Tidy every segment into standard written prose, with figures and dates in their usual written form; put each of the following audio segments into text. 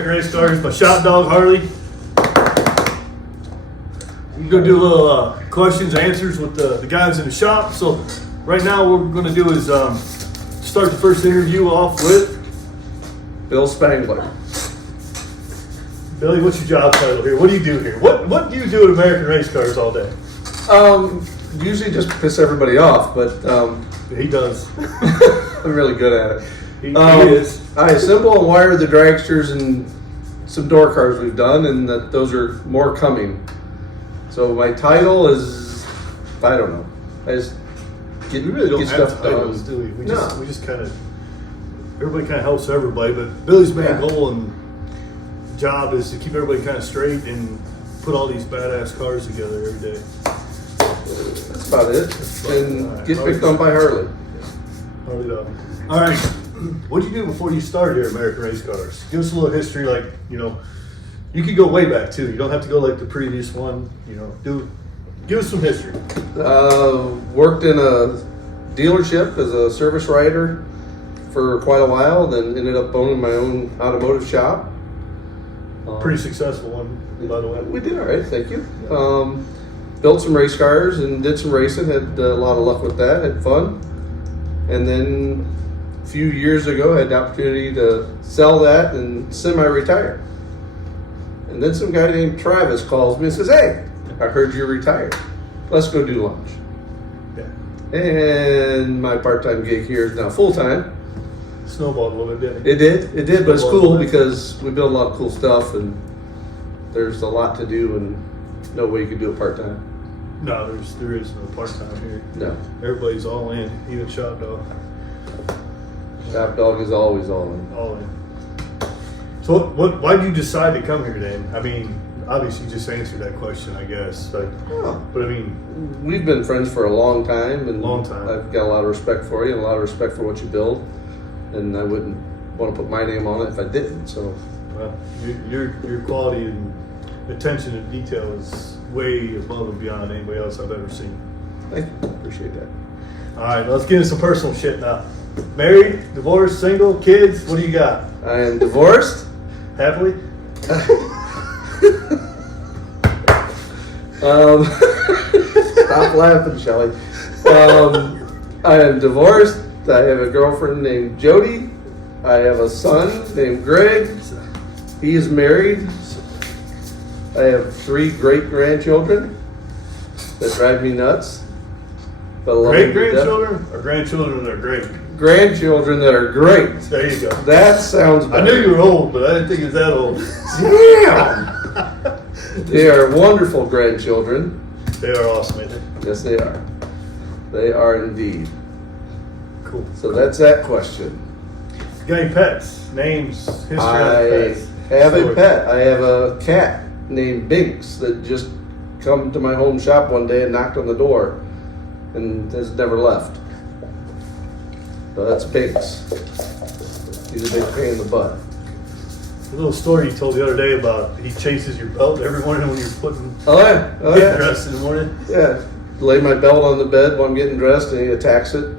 American Race Cars, my shop dog Harley. We're gonna do a little questions and answers with the guys in the shop. So right now what we're gonna do is start the first interview off with Bill Spangler. Billy. What's your job title here? What do you do here? What do you do at American Race Cars all day? Usually just piss everybody off, but He does. I'm really good at it. He is. I assemble and wire the dragsters and some door cars we've done, and that those are more coming. So my title is, I don't know. I just get, We really don't get have stuff titles, done. do we? No. We just kind of, everybody kind of helps everybody, but Billy's main Yeah. goal and job is to keep everybody kind of straight and put all these badass cars together every day. That's about it. And Alright. get picked on by Harley. Harley dog. All right. What did you do before you started here at American Race Cars? Give us a little history, like, you could go way back too. You don't have to go like the previous one, give us some history. Worked in a dealership as a service writer for quite a while, then ended up owning my own automotive shop. Pretty successful one, by the way. We did all right, thank you. Built some race cars and did some racing, had a lot of luck with that, had fun. And then a few years ago, I had the opportunity to sell that and semi-retire. And then some guy named Travis calls me and says, "Hey, I heard you're retired. Let's go do lunch." Yeah. And my part-time gig here is now full-time. Snowballed a little bit, didn't it? It did, but it's Snowballed a cool little bit. because we build a lot of cool stuff and there's a lot to do and no way you can do it part-time. No, there is no part-time here. No. Everybody's all in, even shop dog. Shop dog is always all in. All in. So why did you decide to come here then? I mean, obviously you just answered that question, I guess. But I mean, We've been friends for a long time, and Long time. I've got a lot of respect for you and a lot of respect for what you build, and I wouldn't want to put my name on it if I didn't. So, well, your quality and attention to detail is way above and beyond anybody else I've ever seen. thank you, appreciate that. All right, let's get into some personal shit now. Married, divorced, single, kids? What do you got? I am divorced. Happily? Stop laughing, Shelley. I am divorced. I have a girlfriend named Jody. I have a son named Greg. He is married. I have 3 great grandchildren that drive me nuts. But I love them to death. Great-grandchildren or grandchildren that are great? Grandchildren that are great. There you go. That sounds better. I knew you were old, but I didn't think it was that old. Damn! They are wonderful grandchildren. They are awesome, ain't they? Yes, they are. They are indeed. Cool. So that's that question. Got any pets? Names? History I of pets? have a Story. pet. I have a cat named Binks that just come to my home shop one day and knocked on the door and has never left. So that's Binks. He's a big pain in the butt. A little story you told the other day about he chases your belt every morning when you're putting Getting dressed in the morning. Yeah. Lay my belt on the bed while I'm getting dressed and he attacks it.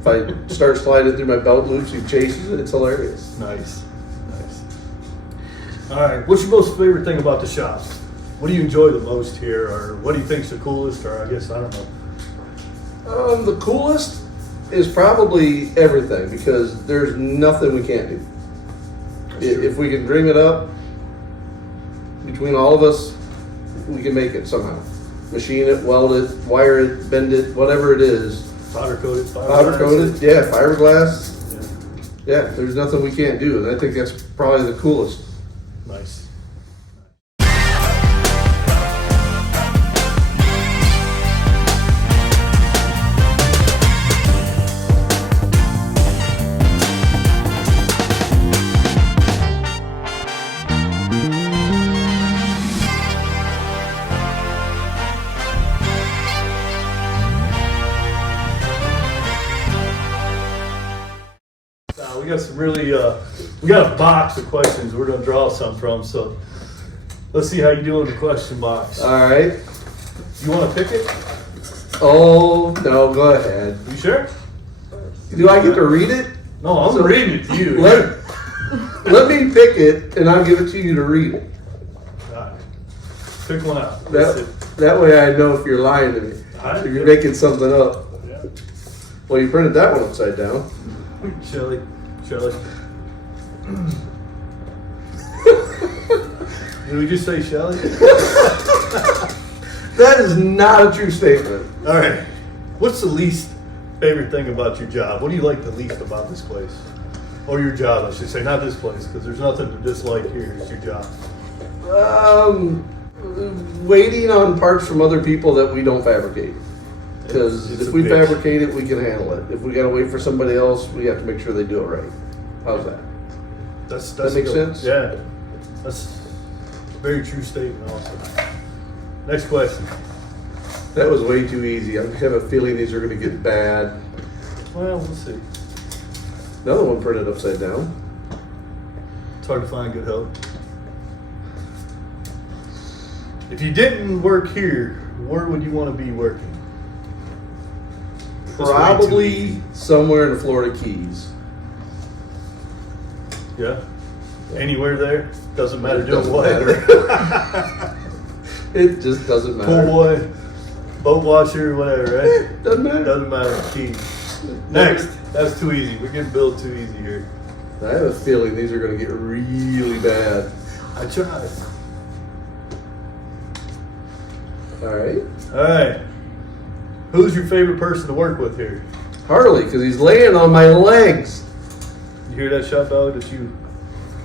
If I start sliding through my belt loops, he chases it. It's hilarious. Nice. All right, what's your most favorite thing about the shop? What do you enjoy the most here, or what do you think's the coolest, or I guess, I don't know. The coolest is probably everything because there's nothing we can't do. If we can dream it up between all of us, we can make it somehow. Machine it, weld it, wire it, bend it, whatever it is. Powder coated. Powder coated, yeah, fiberglass. Yeah. Yeah, there's nothing we can't do, and I think that's probably the coolest. Nice. We got some really, we got a box of questions we're going to draw some from, so let's see how you do in the question box. All right. You want to pick it? Oh, no, go ahead. You sure? Do I get to read it? No, I'm reading it to you. Let me pick it, and I'll give it to you to read it. All right. Pick one out. That's it. That way I know if you're lying to me. If you're making something up. Yeah. Well, you printed that one upside down. Shelly. Did we just say Shelly? That is not a true statement. All right. What's the least favorite thing about your job? What do you like the least about this place? Or your job, I should say. Not this place, because there's nothing to dislike here. It's your job. Waiting on parts from other people that we don't fabricate. Because It's if a we bitch. fabricate it, we can handle it. If we gotta wait for somebody else, we have to make sure they do it right. How's that? That's That make good. sense? Yeah. That's a very true statement also. Next question. That was way too easy. I have a feeling these are gonna get bad. Well, we'll see. Another one printed upside down. It's hard to find good help. If you didn't work here, where would you want to be working? That's way too Probably easy. somewhere in the Florida Keys. Yeah. Anywhere there? Doesn't matter doing Doesn't what. matter. It just doesn't Pool matter. boy, boat washer, whatever, right? Doesn't matter. Doesn't matter. Key. Next. That's too easy. We're getting billed too easy here. I have a feeling these are gonna get really bad. I tried. All right. All right. Who's your favorite person to work with here? Harley, because he's laying on my legs. You hear that, shot dog? That you?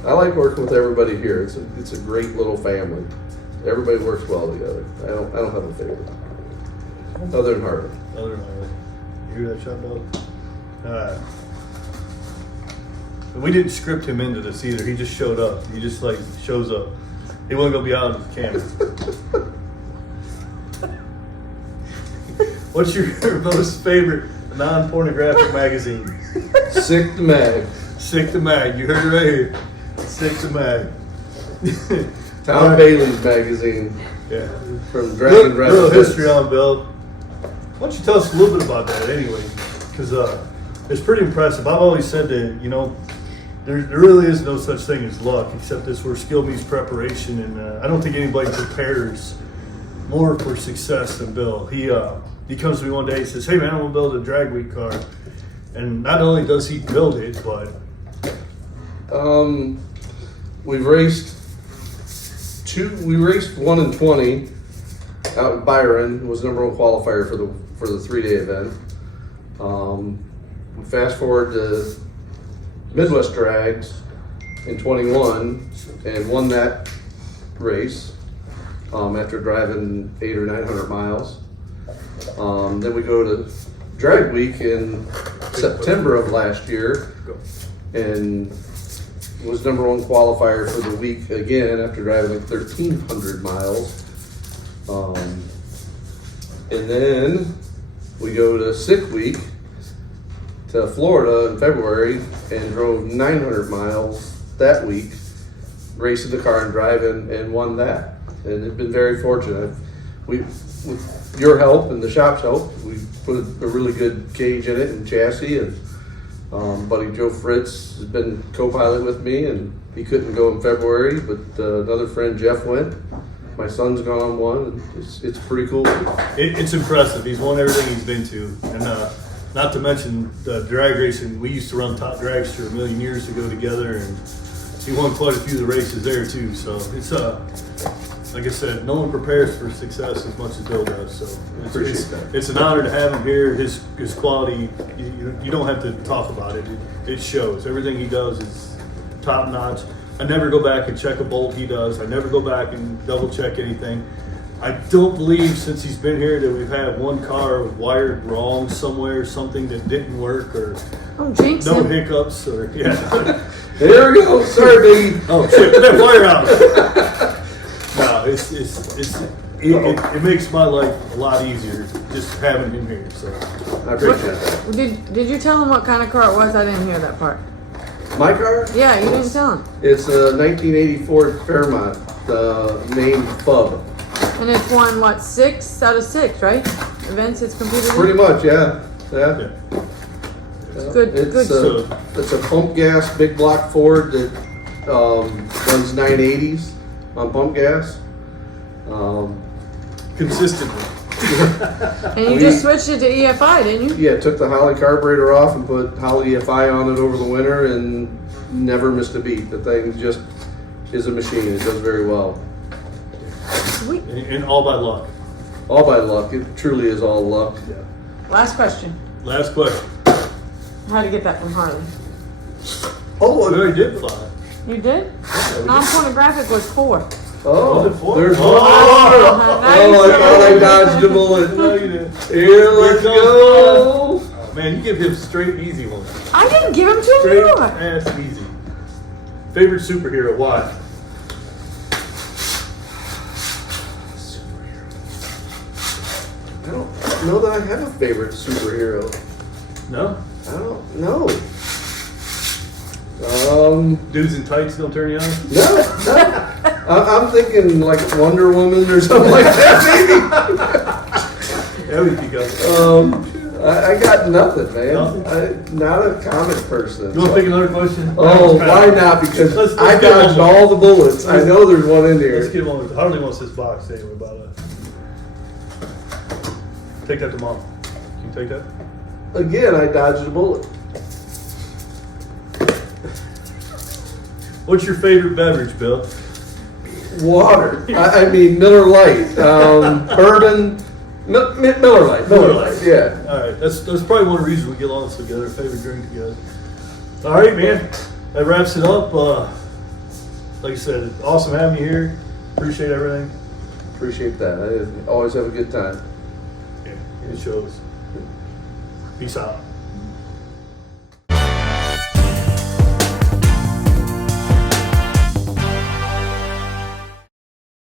I like working with everybody here. It's a great little family. Everybody works well together. I don't have a favorite other than Harley. Other than Harley. You hear that, shot dog? All right. And we didn't script him into this either. He just showed up. He just like shows up. He wasn't gonna be out on the camera. What's your most favorite non-pornographic magazine? Sick the mag. Sick the Mag. You heard it right here. Sick the Mag. Tom Bailey's magazine Yeah. from Dragon Rabbit. Little history on Bill. Why don't you tell us a little bit about that anyway? Because it's pretty impressive. I've always said that, you know, there really is no such thing as luck, except this where skill meets preparation. And I don't think anybody prepares more for success than Bill. He comes to me one day, he says, "Hey man, I'm gonna build a drag week car." And not only does he build it, but We've raced we raced 1 in 20 out in Byron, who was #1 qualifier for the 3-day event. We fast forward to Midwest Drags in 21 and won that race after driving 800 or 900 miles. Then we go to Drag Week in September of last year and was #1 qualifier for the week again after driving like 1,300 miles. And then we go to Sick Week to Florida in February and drove 900 miles that week, racing the car and driving, and won that. And it's been very fortunate. With your help and the shop's help, we put a really good cage in it and chassis, and buddy Joe Fritz has been co-pilot with me, and he couldn't go in February, but another friend Jeff went. My son's gone on one, and it's pretty cool. it's impressive. He's won everything he's been to. And not to mention the drag racing. We used to run Top Dragster a million years ago together, and he won quite a few of the races there too. So it's like I said, no one prepares for success as much as Bill does. So Appreciate that. It's an honor to have him here. His quality, you don't have to talk about it. It shows. Everything he does is top notch. I never go back and check a bolt he does. I never go back and double check anything. I don't believe since he's been here that we've had one car wired wrong somewhere, something that didn't work, or Jinx no him. hiccups, or yeah. There we go. Sorry, baby. Oh shit! Put that fire out. No, it makes my life a lot easier just having him here. So I appreciate that. Did you tell him what kind of car it was? I didn't hear that part. My car? Yeah, you didn't tell him. It's a 1984 Fairmont, named Fub. And it's won, what, 6 out of 6, right? Events it's competed in? Pretty much, yeah. yeah. Good, It's good. it's a pump gas big block Ford that runs 980s on pump gas. Consistently. And you just switched it to EFI, didn't you? Yeah, took the Holly carburetor off and put Holly EFI on it over the winter and never missed a beat. The thing just is a machine. It does very well. Sweet. And all by luck. All by luck. It truly is all luck. Yeah. Last question. Last question. How to get that from Harley? Oh, we already did 5. You did? Non-pornographic was 4. Oh, Was it 4? there's one. Oh, Oh, I thought I dodged a bullet. no, you didn't. Here, let's go. Oh, man, you give him straight easy ones. I didn't give him to Straight you. ass easy. Favorite superhero? Why? I don't know that I have a favorite superhero. No. I don't know. Dudes in tights don't turn you on. No. I'm thinking like Wonder Woman or something like that, There we go. maybe. I got nothing, man. Nothing? I'm not a comic person. You want to pick another question? Oh, why not? Because Let's I get dodged one. all the bullets. I know there's one in Let's here. get one. Harley wants this box anyway about it. Take that to mom. Can you take that? Again, I dodged a bullet. What's your favorite beverage, Bill? Water. I mean Miller Lite. Bourbon. Miller Lite. Miller Lite. Yeah. All right, that's probably one of the reasons we get along together. Favorite drink together. All right, man. That wraps it up. Like I said, awesome having you here. Appreciate everything. Appreciate that. I always have a good time. Yeah, it shows. Peace out.